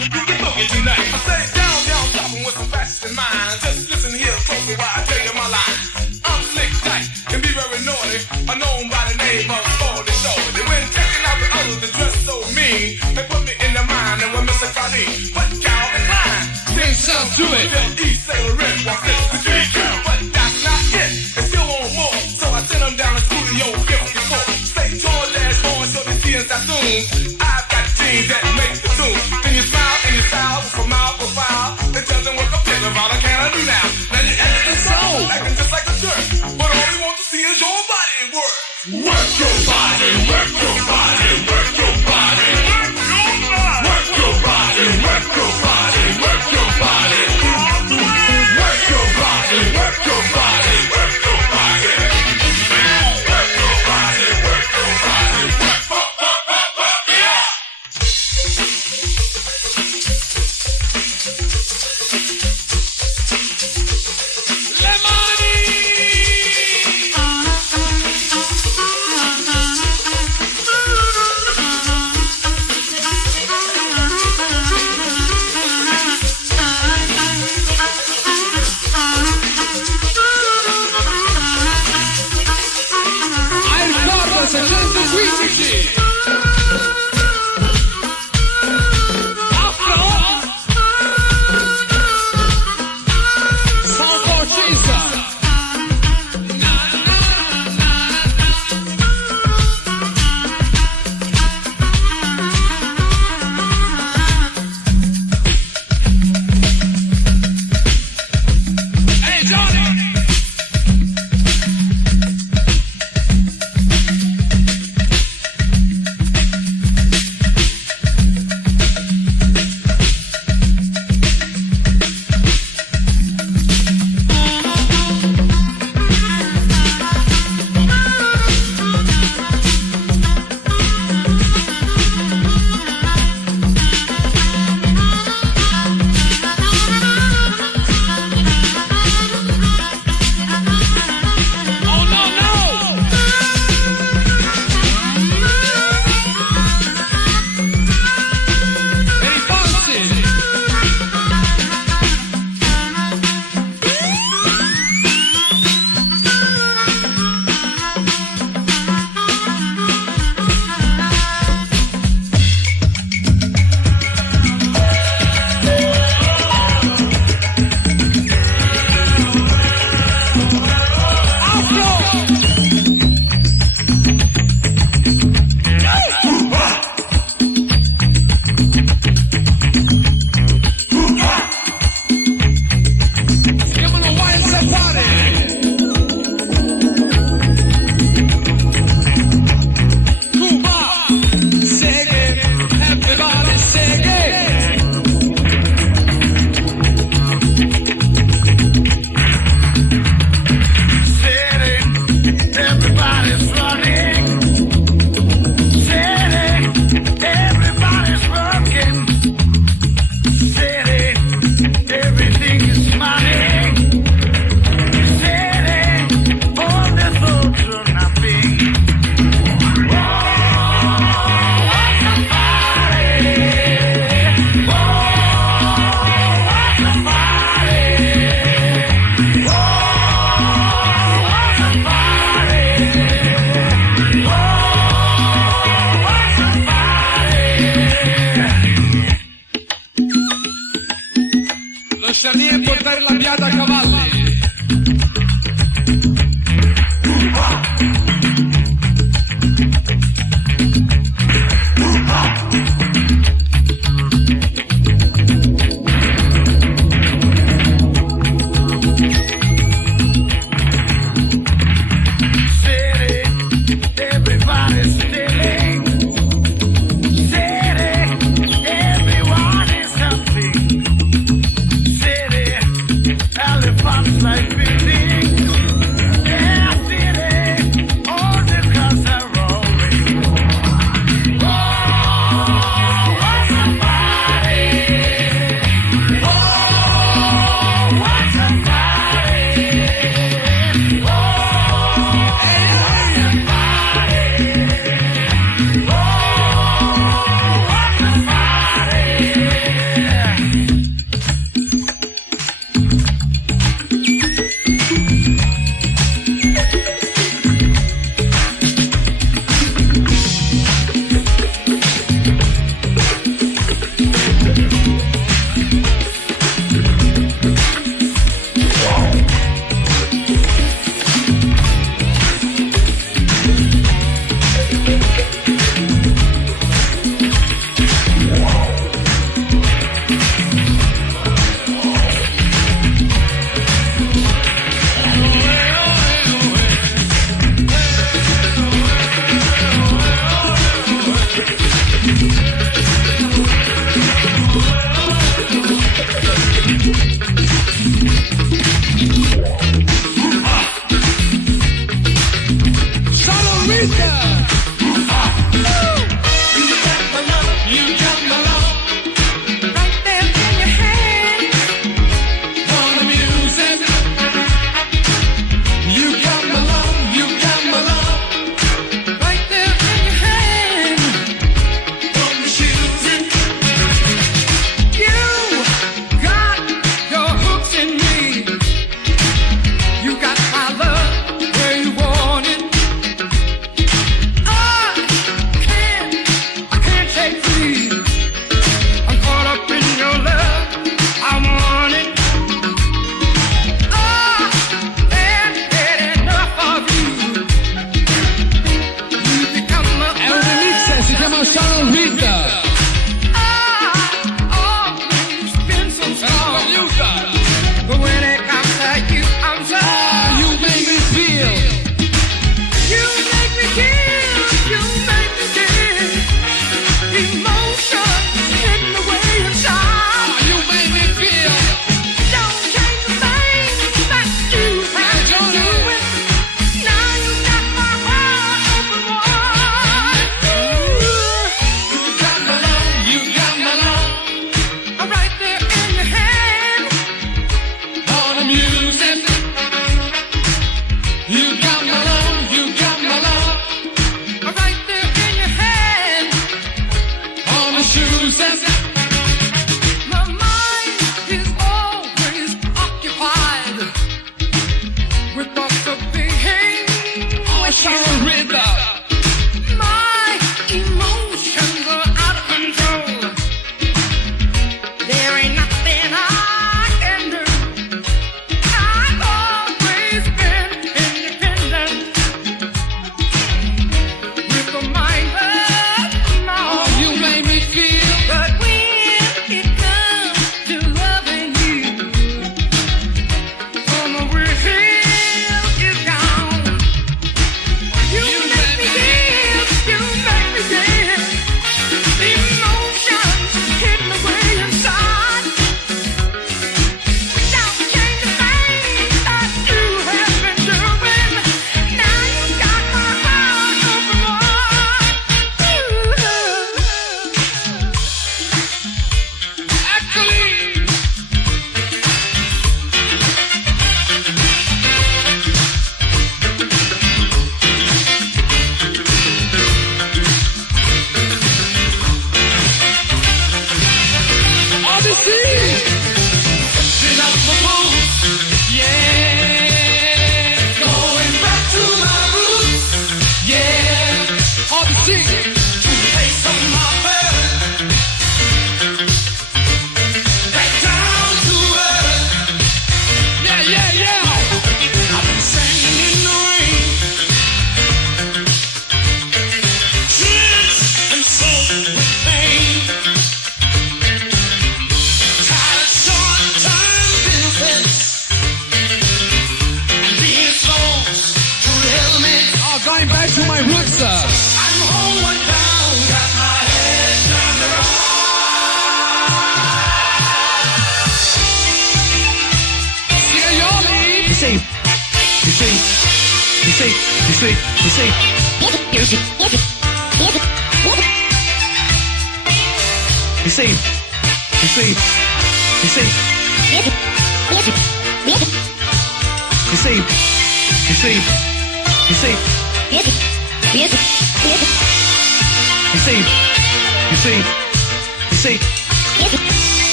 to do the boogie tonight. I say down, stopping with some facts in mind. Just listen here closely while I tell you my line. I'm slick tight, can be very naughty. I'm known by the name of Baldy Shorty. When checking out the others that dress so mean, they put me in the mind and when Mr. Carney, but Calvin Klein. Sing some to it. East Sailor Red, watch this, the G. But that's not it, it's still on more. So I send them down to Studio 54. Say George Ash on, show the T and Sassoon. I've got jeans that make the tune. Then you smile and you style from mile for file. It doesn't work up there, about I can't do now. Now you act the soul, acting just like a jerk. But all we want to see is your body work. Work your body, work your body, work your body. Work your body, work your body, work your body. Work your body, work your body, work your body. Work your body, work your body, work, yeah. sta lì a portare la biada a cavalli.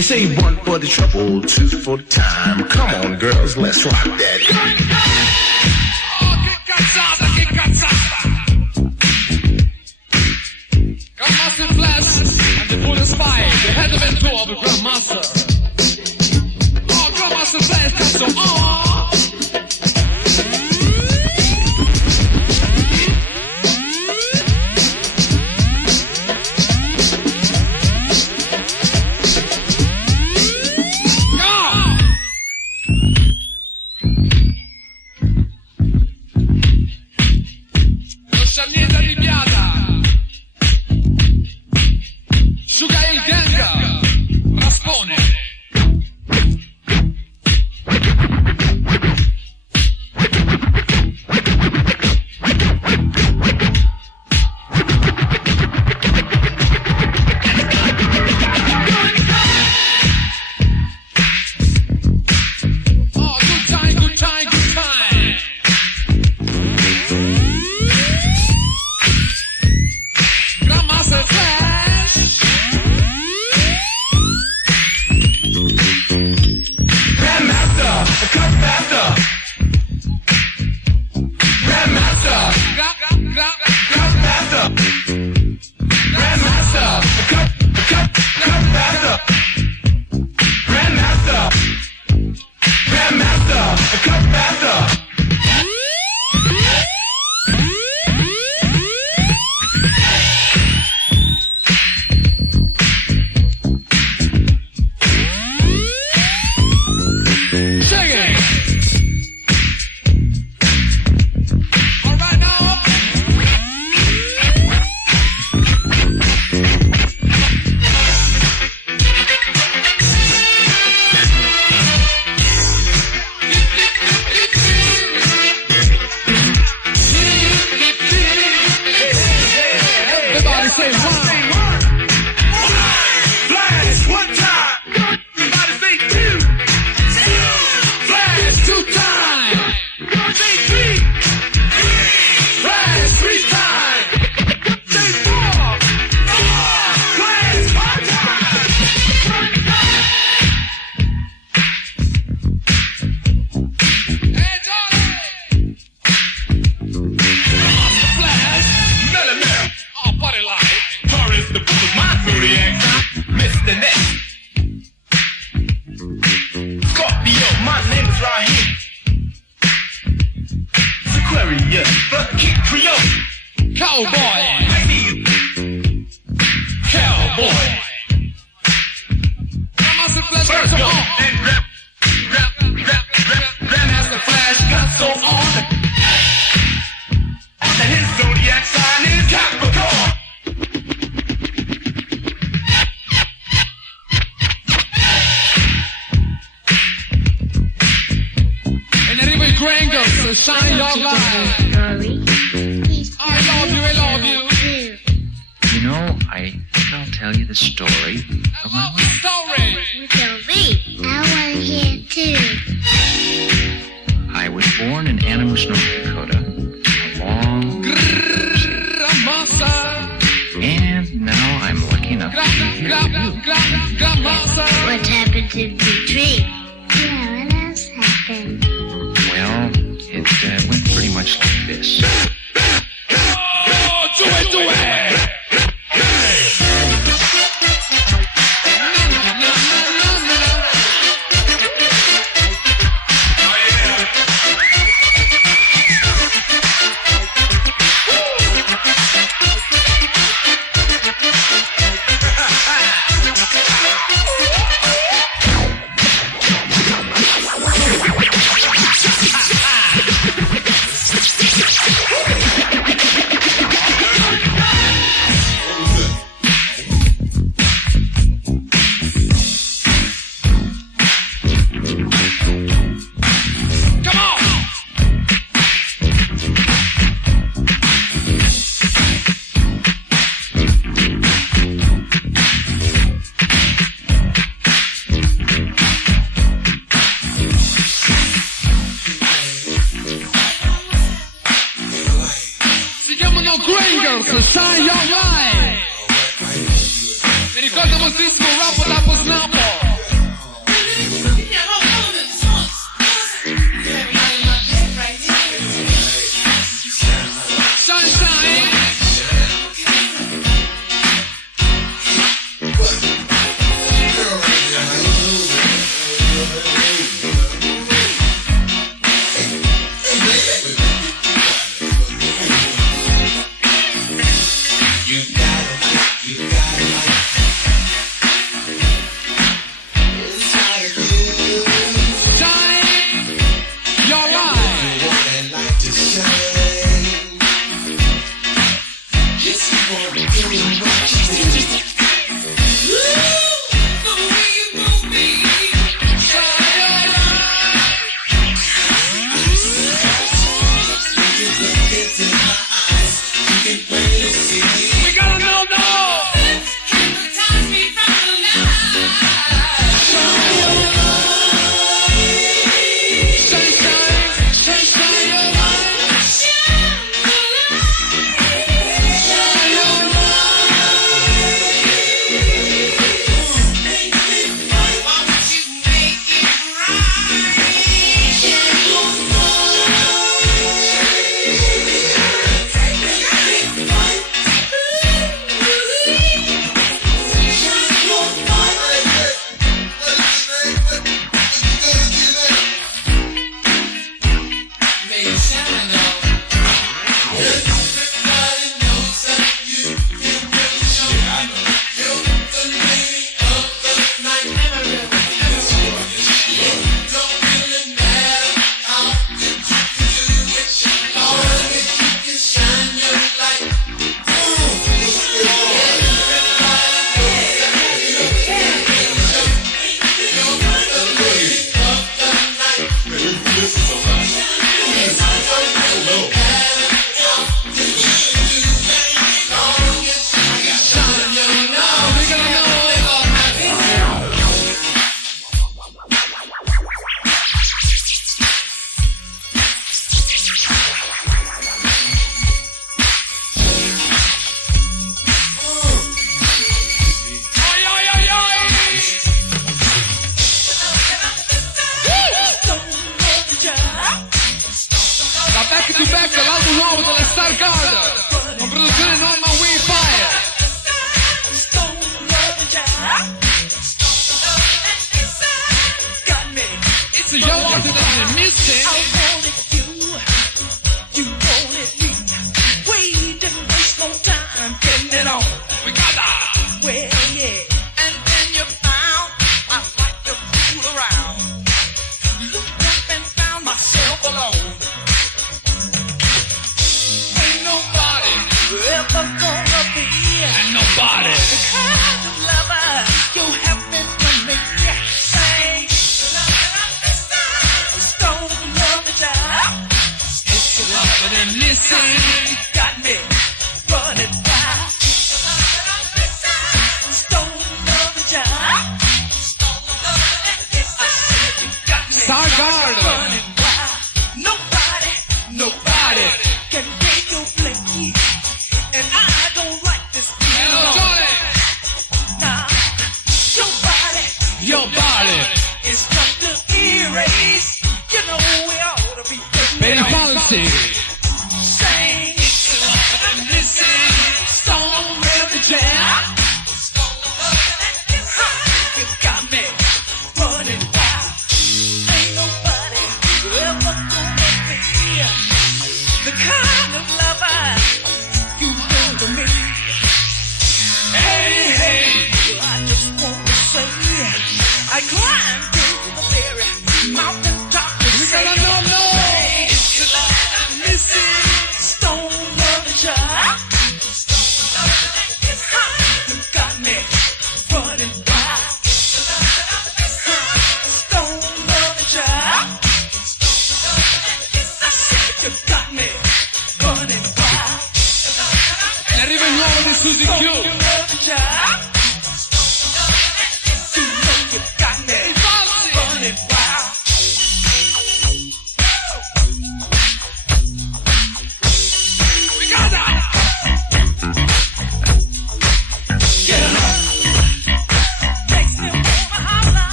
You say 1 for the trouble, 2 for the time. Come on, girls, let's rock that. Oh, che cazzata, che cazzata! Grandmaster Flash and the Buddha Spy, the head of and toe of the Grandmaster. Oh, Grandmaster Flash, cazzo, oh! Raspone say one. Flash, one time. Everybody say two. Flash, two times. Say three. Flash, three times. Say four. Flash, five times. Hey, Johnny. Flash. Millimeter. Oh, buddy life. Taurus, the bull is my zodiac sign. Mr. Next. Scorpio, my name is Raheem. Aquarius, the King Creole. Cowboy. I see you. Cowboy. Massive Flash, First come go on. and rap. Then has the Flash got so on. After his zodiac sign is Capricorn. And arriva il Grangles, so shine your light. I love you, I love you. You know, I think I'll tell you the story of my Love the story. I want to hear too. I was born in Animus, North Dakota, a long, Massa. and now I'm lucky enough to be here. Massa. What happened to the tree? Yeah, what else happened? Well, it went pretty much like this. Oh, do it, do it. Si chiamano Grangles, shine your light. Mi ricordo moltissimo Rappo Lapo Snappo. Shine, shine. Shine your light. We gotta know now. Shine, shine, shine, shine your light. Shine your Susie Q.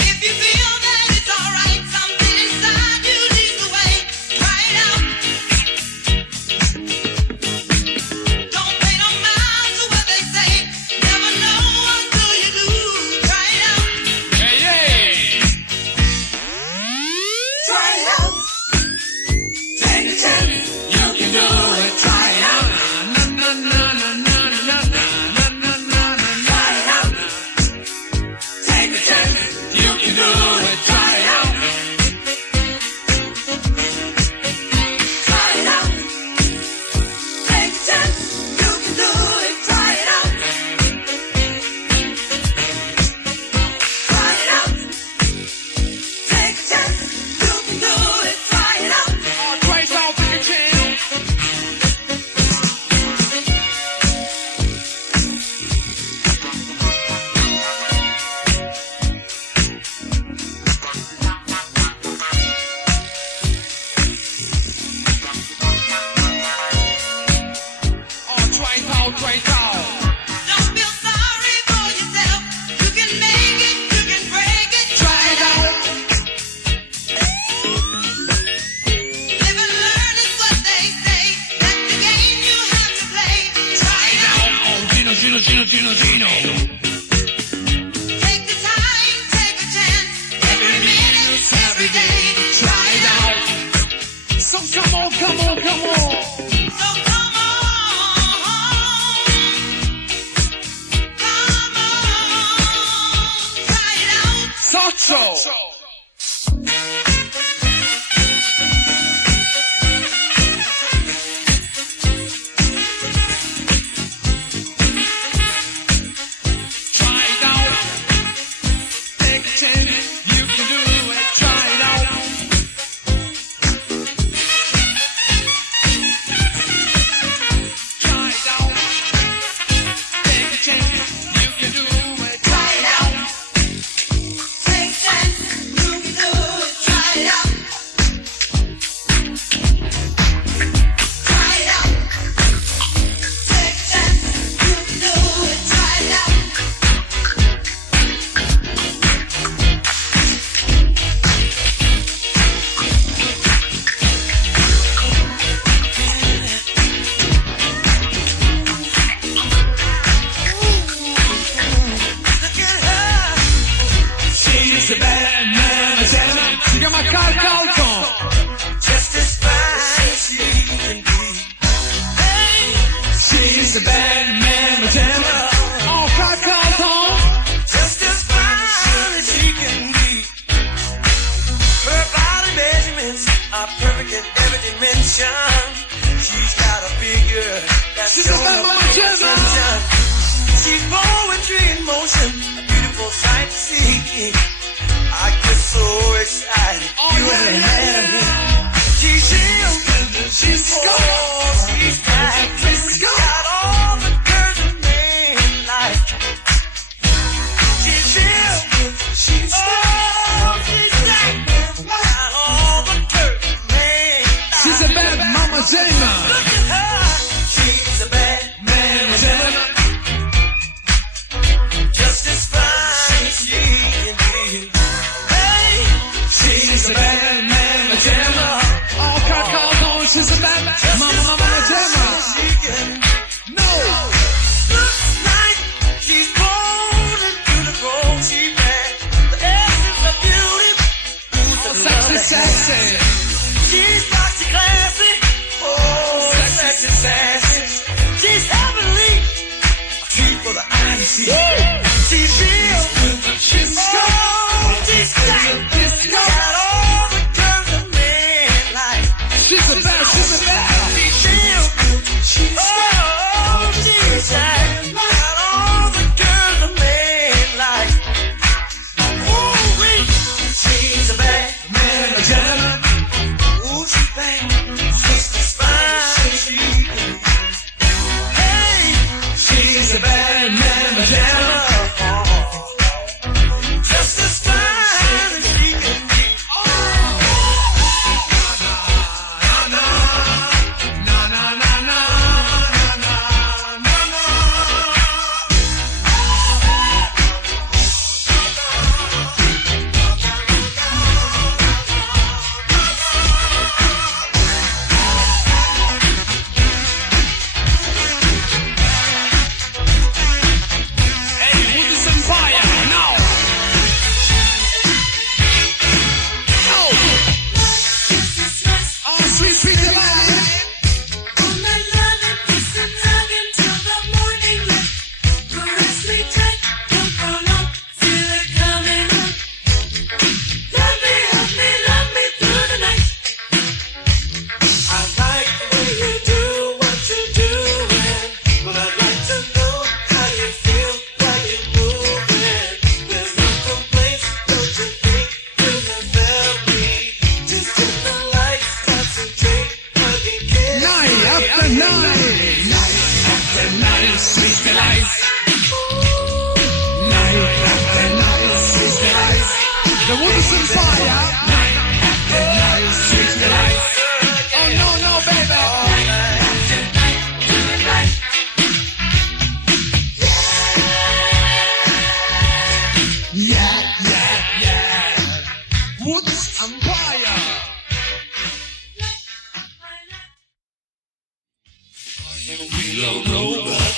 If you feel that it's alright, Gino Gino. Take the time, take a chance. Every minute, every day. Try it out. So come on, come on, come on. So come on. Come on. Try it out. Socio.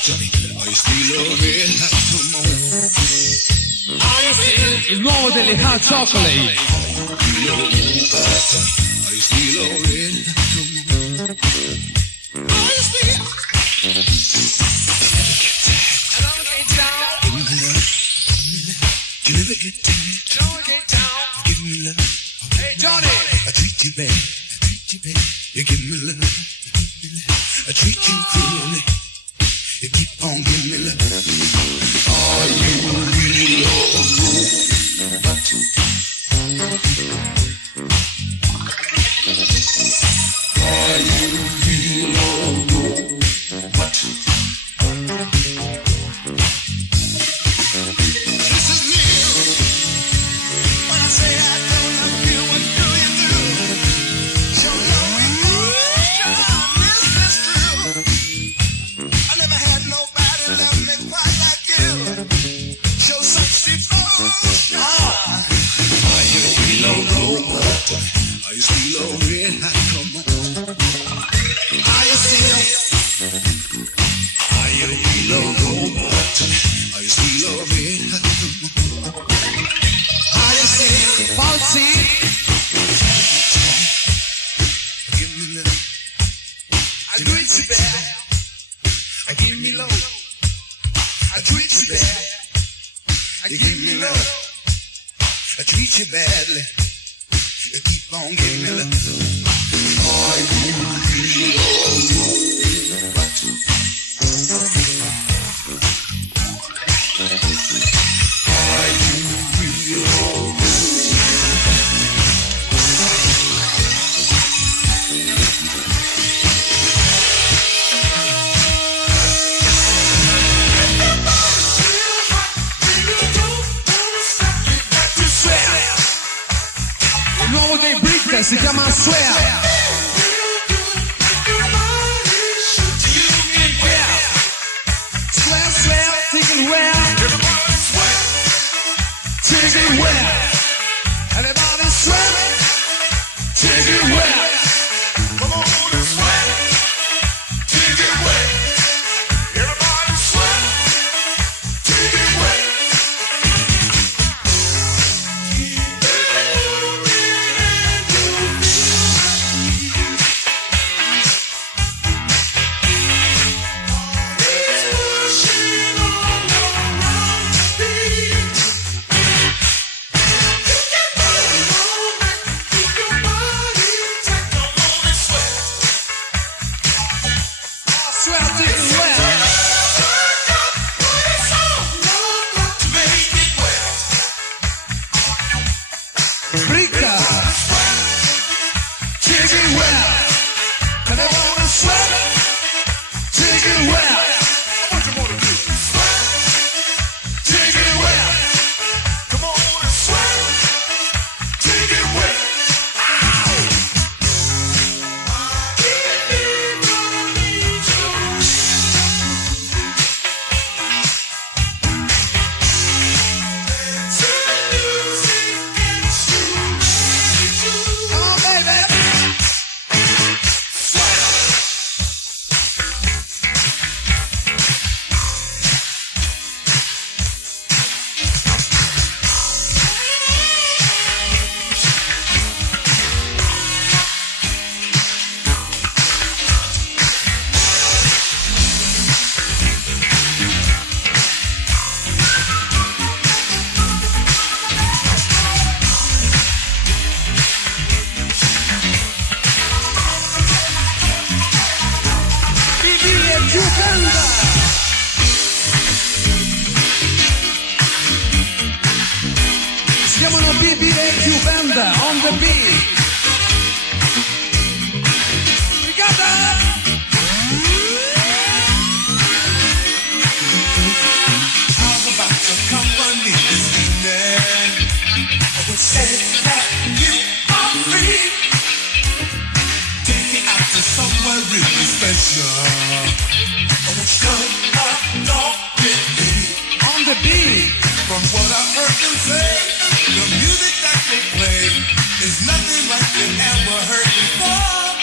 Johnny, I still love it. il nuovo delle Hot Chocolate. Hey Johnny, I treat you bad, you give me love, I treat you cruelly, you keep on giving me love. Are you really love? Are you really love? What? This is me. When I say I don't love you, what do you do? Show no emotion, this is true. I never had nobody love me quite like you. Show such devotion. Are you still on robot? Are you still on red hot? Come on. Are you still? Are you still on robot? Are you still on red hot? Come on. Are you still? Falsi. Give me love. I treat you bad. I give me low. I treat you bad. I give me love. I treat you badly. You keep on giving me love. Are you really love? Are you really love? Il nuovo dei Brick si chiama Swear. Swear, swear, take it where? Take it where? Everybody swear. Take it where? Come on and sweat. Take it wet. Everybody sweat. Take it wet. Swear, take it where? Bricka. Take it where? Everybody sweat. Take it where? What you wanna do? Sweat. Take it wet. Come on and sweat. Take it wet. Come on, baby. Si chiamano BB e Q-Band on the beat. We got that! How's about your company this evening? I would say that you are free. Take me out to somewhere really special. I want you to come along with me. On the beat. From what I heard them say, the music that they play is nothing like they've ever heard before.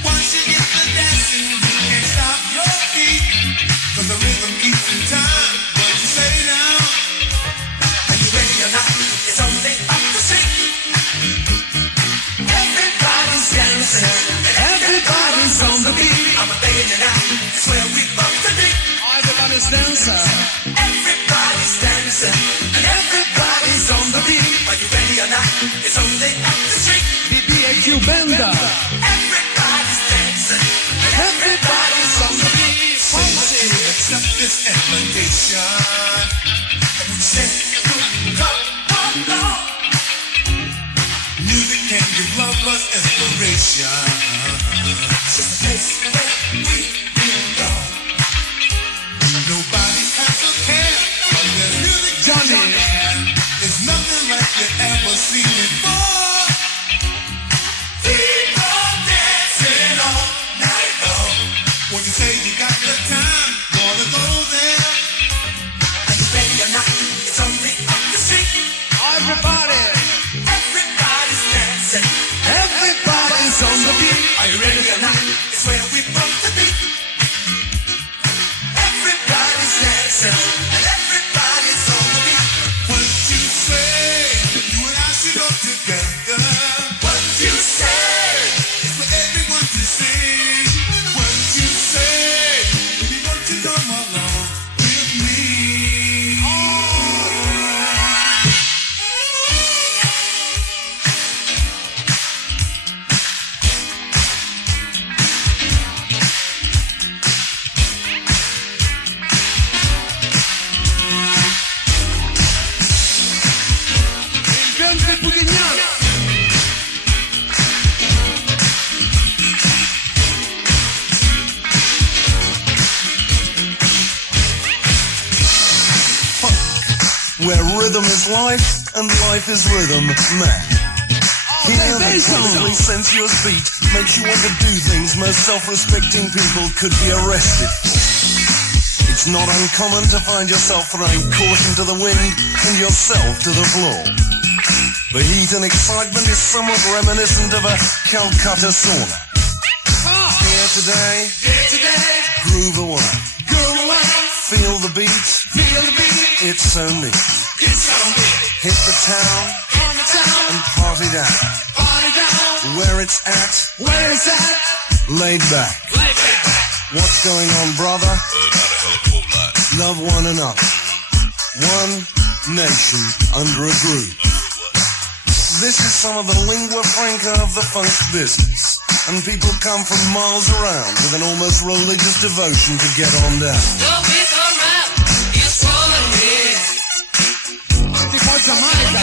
Once you get to dancing, you can't stop your feet, 'cause the rhythm keeps in time. What you say now? And you Everybody's dancing. Everybody's dancing. And everybody's on the beat. Are you ready or not? It's only up the street. BBQ Benda. Everybody's dancing. And everybody's on the beat. So let's accept this invitation. And we say, come on. Music can give lovers inspiration. It's a place where we belong. Nobody has a care. But the music Johnny. is nothing like you ever seen before. People dancing all night long. When you say you got the time, gonna go there. Are you ready or not? It's only up the street. Everybody. Everybody's dancing. Everybody's on the beat. Are you ready or not? It's where we want to be. Everybody's dancing. And everybody's on the beat. What you say? You and I should go together. What you say? It's for everyone to see. What you say? We want to come along with me. Gente pudignano. Where rhythm is life and life is rhythm, man. Here the chemically sensuous beat makes you want to do things most self-respecting people could be arrested for. It's not uncommon to find yourself throwing caution to the wind and yourself to the floor. The heat and excitement is somewhat reminiscent of a Calcutta sauna. Here today, groove away. Feel the beat, it's so neat. Hit the town and party down. Where it's at, laid back. What's going on, brother? Love one another. One nation under a groove. This is some of the lingua franca of the funk business. And people come from miles around with an almost religious devotion to get on down. Tipo Jamaica.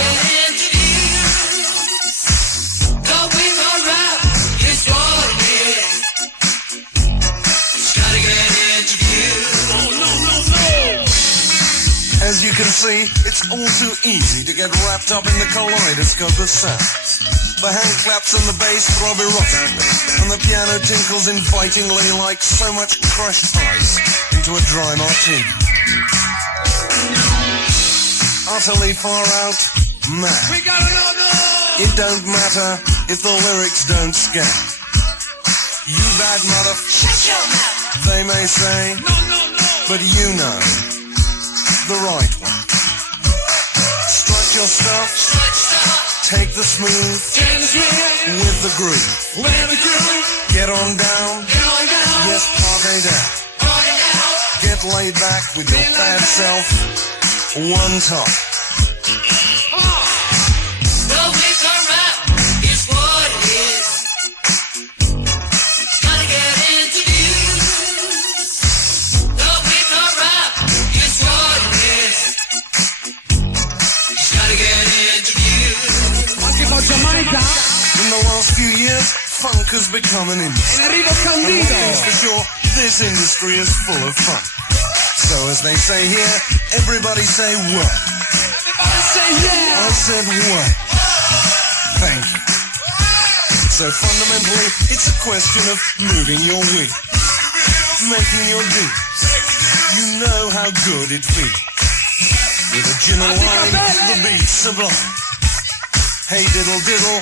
As you can see, it's all too easy to get wrapped up in the kaleidoscope of sounds. The hand claps and the bass throb erotically, and the piano tinkles invitingly like so much crushed ice into a dry martini. Utterly far out, mad. We gotta know. It don't matter if the lyrics don't scan. You bad mother, Shut your mouth. they may say, but you know the right one. Strut your stuff, take the smooth with the groove. Get on down, yes, party down. Get laid back with your bad self, one time. Jamaica. In the last few years, funk has become an industry. Enrico And Candido. one thing's for sure, this industry is full of fun. So as they say here, everybody say what? Everybody say yeah. I said what? Thank you. So fundamentally, it's a question of moving your wheels, making your deals. You know how good it feels. With a gin and lime, the beat's sublime. Hey diddle diddle,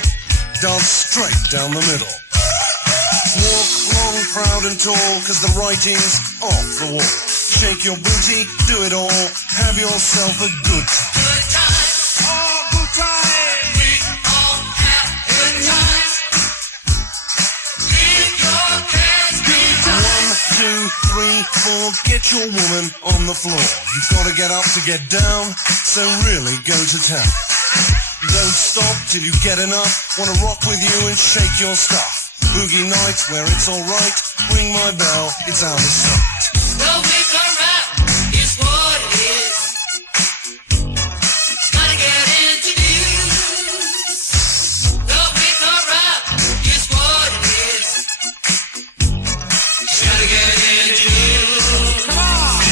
dance straight down the middle. Walk long, proud and tall, cause the writing's off the wall. Shake your booty, do it all, have yourself a good time. Good times. Oh, good times. We all have good times. Keep your hands good times. 1, 2, 3, forget your woman on the floor. You've got to get up to get down, so really go to town. Don't stop till you get enough. Wanna rock with you and shake your stuff. Boogie night where it's alright. Ring my bell, it's out of sight. The wicker rap is what it is. Gotta get introduced. The wicker rap is what it is. Gotta get introduced. Come on!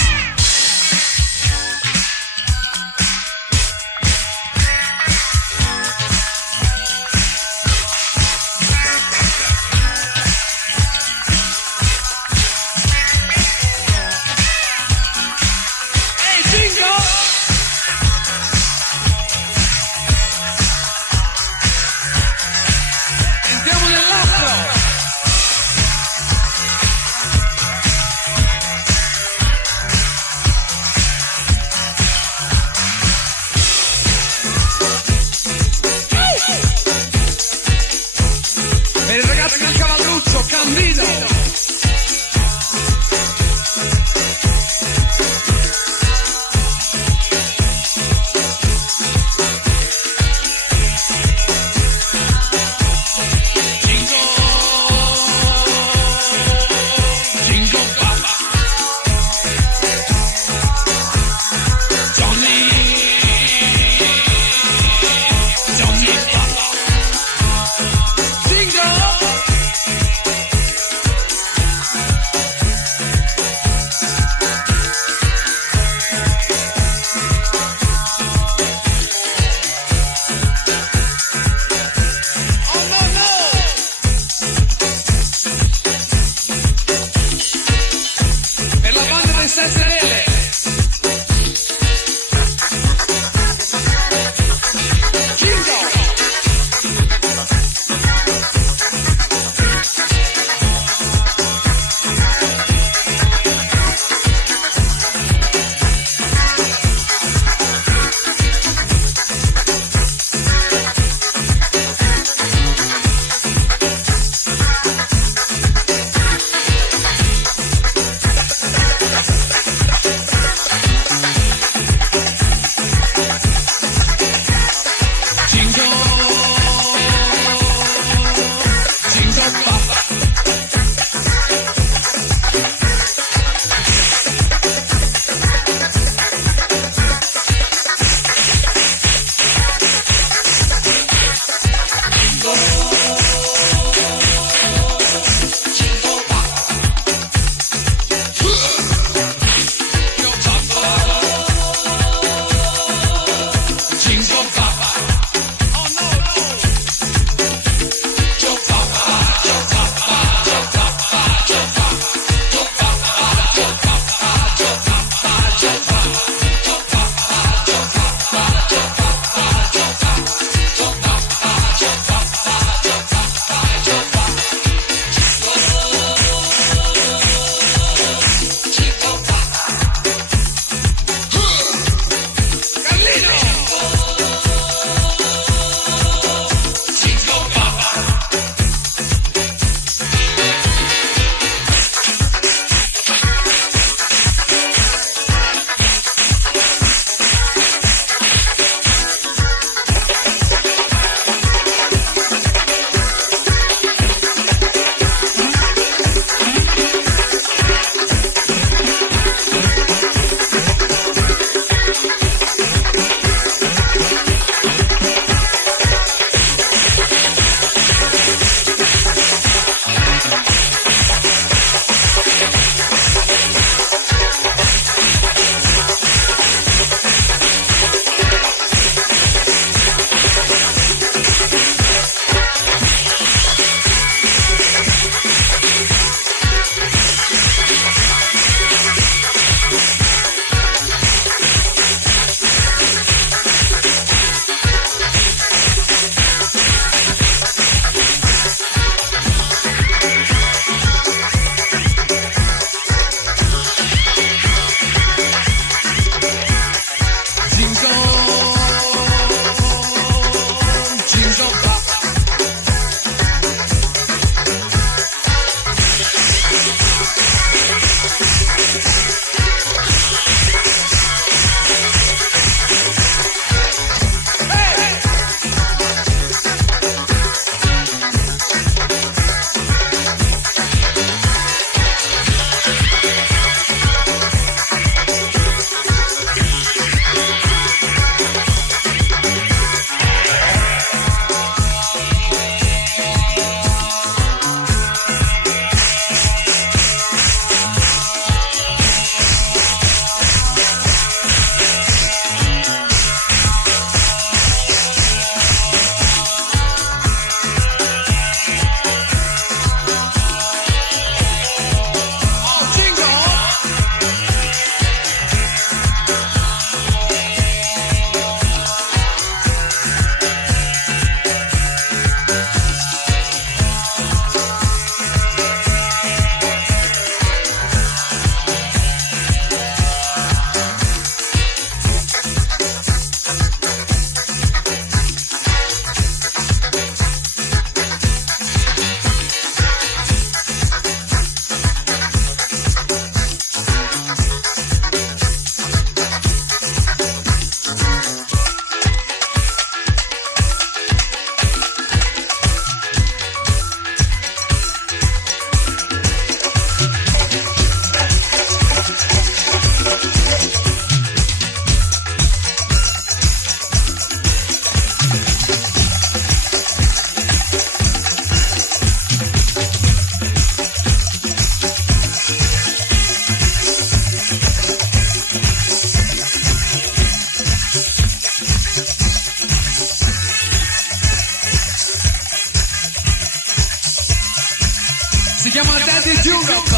is Europe.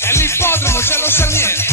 È l'ippodromo, c'è lo straniero.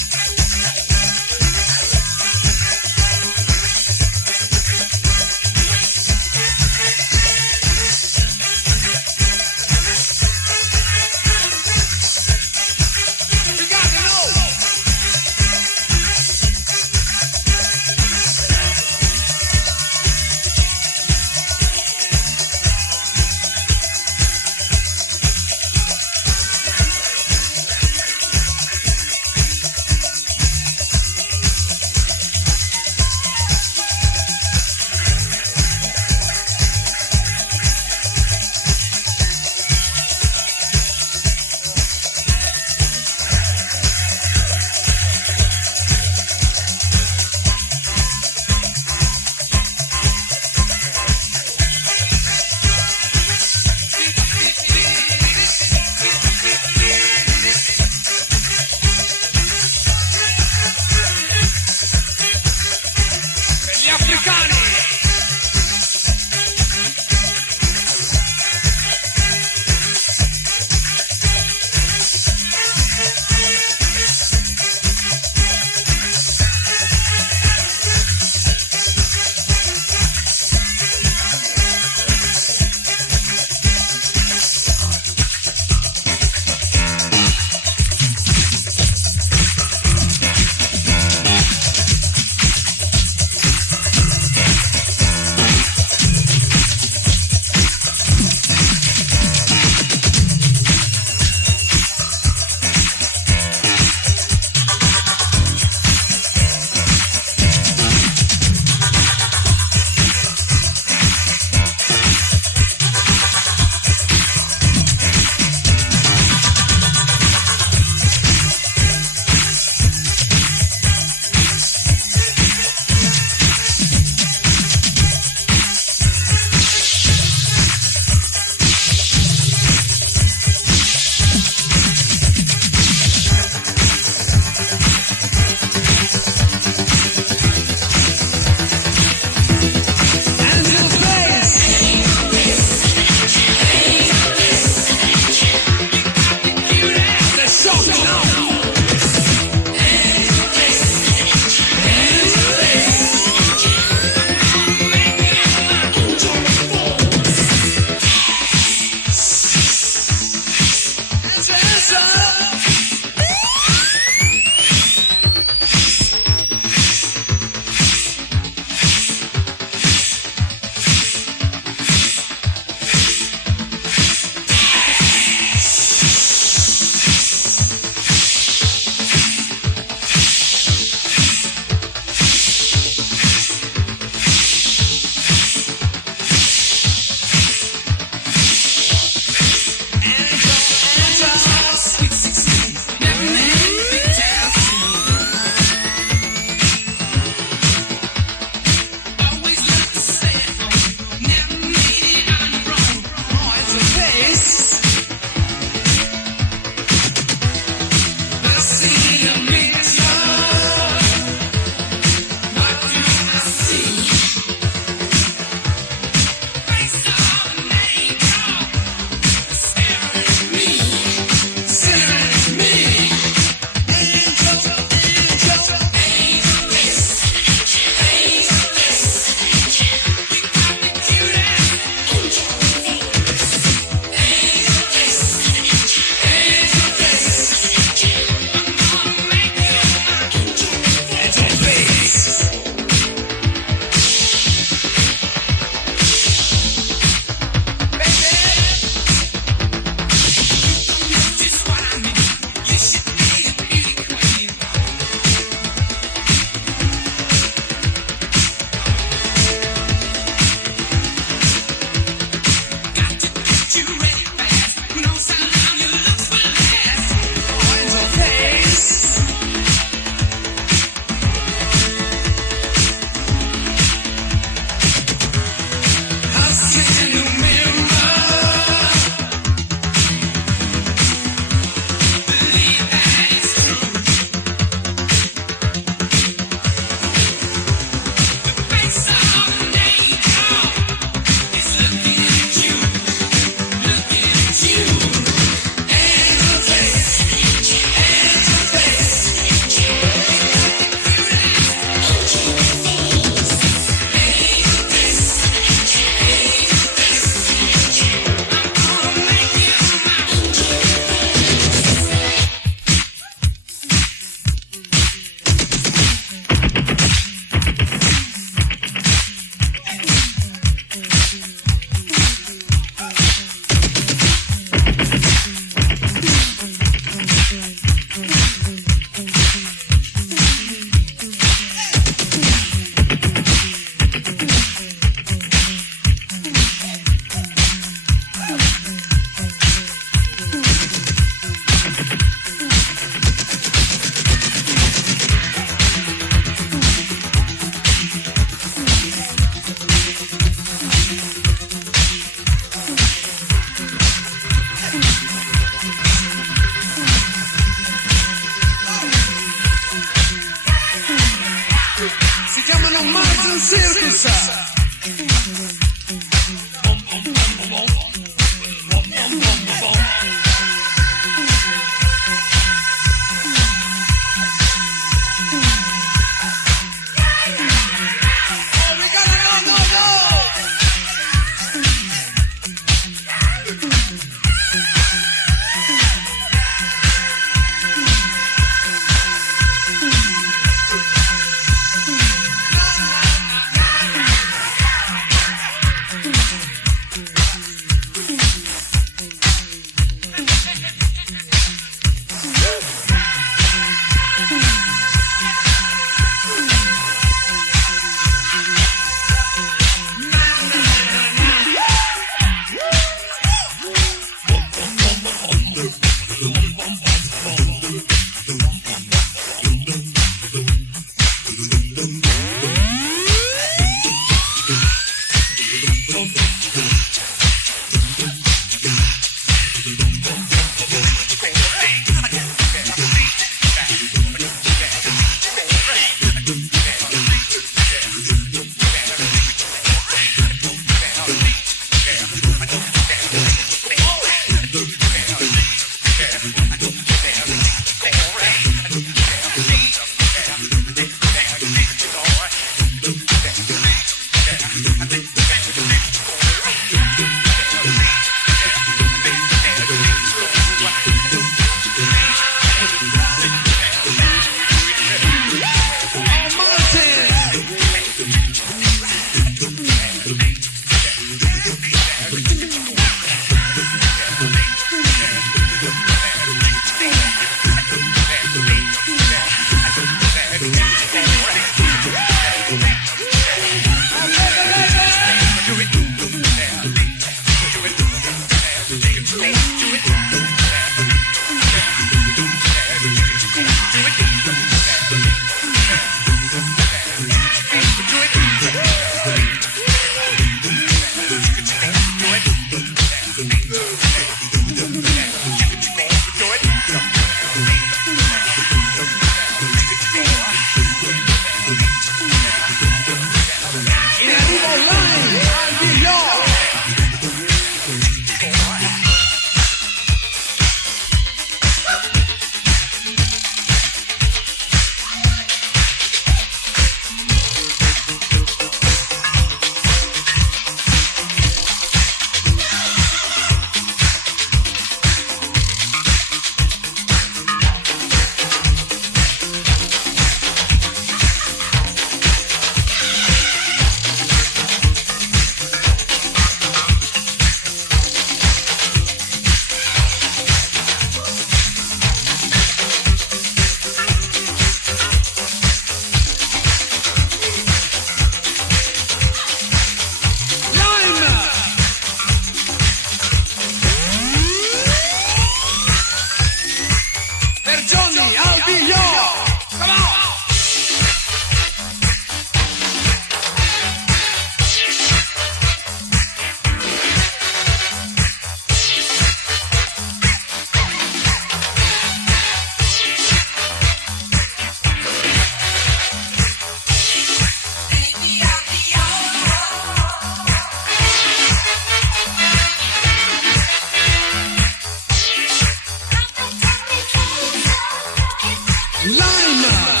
Lime.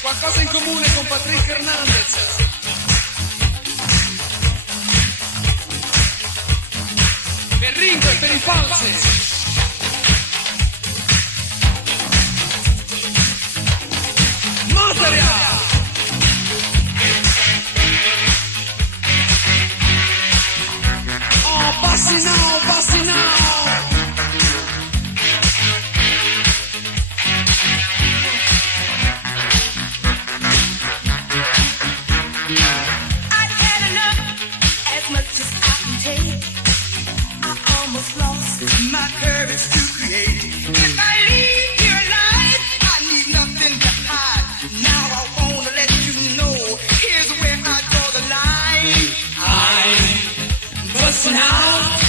Qualcosa in comune con Patrick Hernandez. Per Ringo e per i falsi. Material. Oh, bassi now, bassi now. My courage to create. If I leave here alive, I need nothing to hide. Now I wanna let you know, here's where I draw the line. I'm busting out.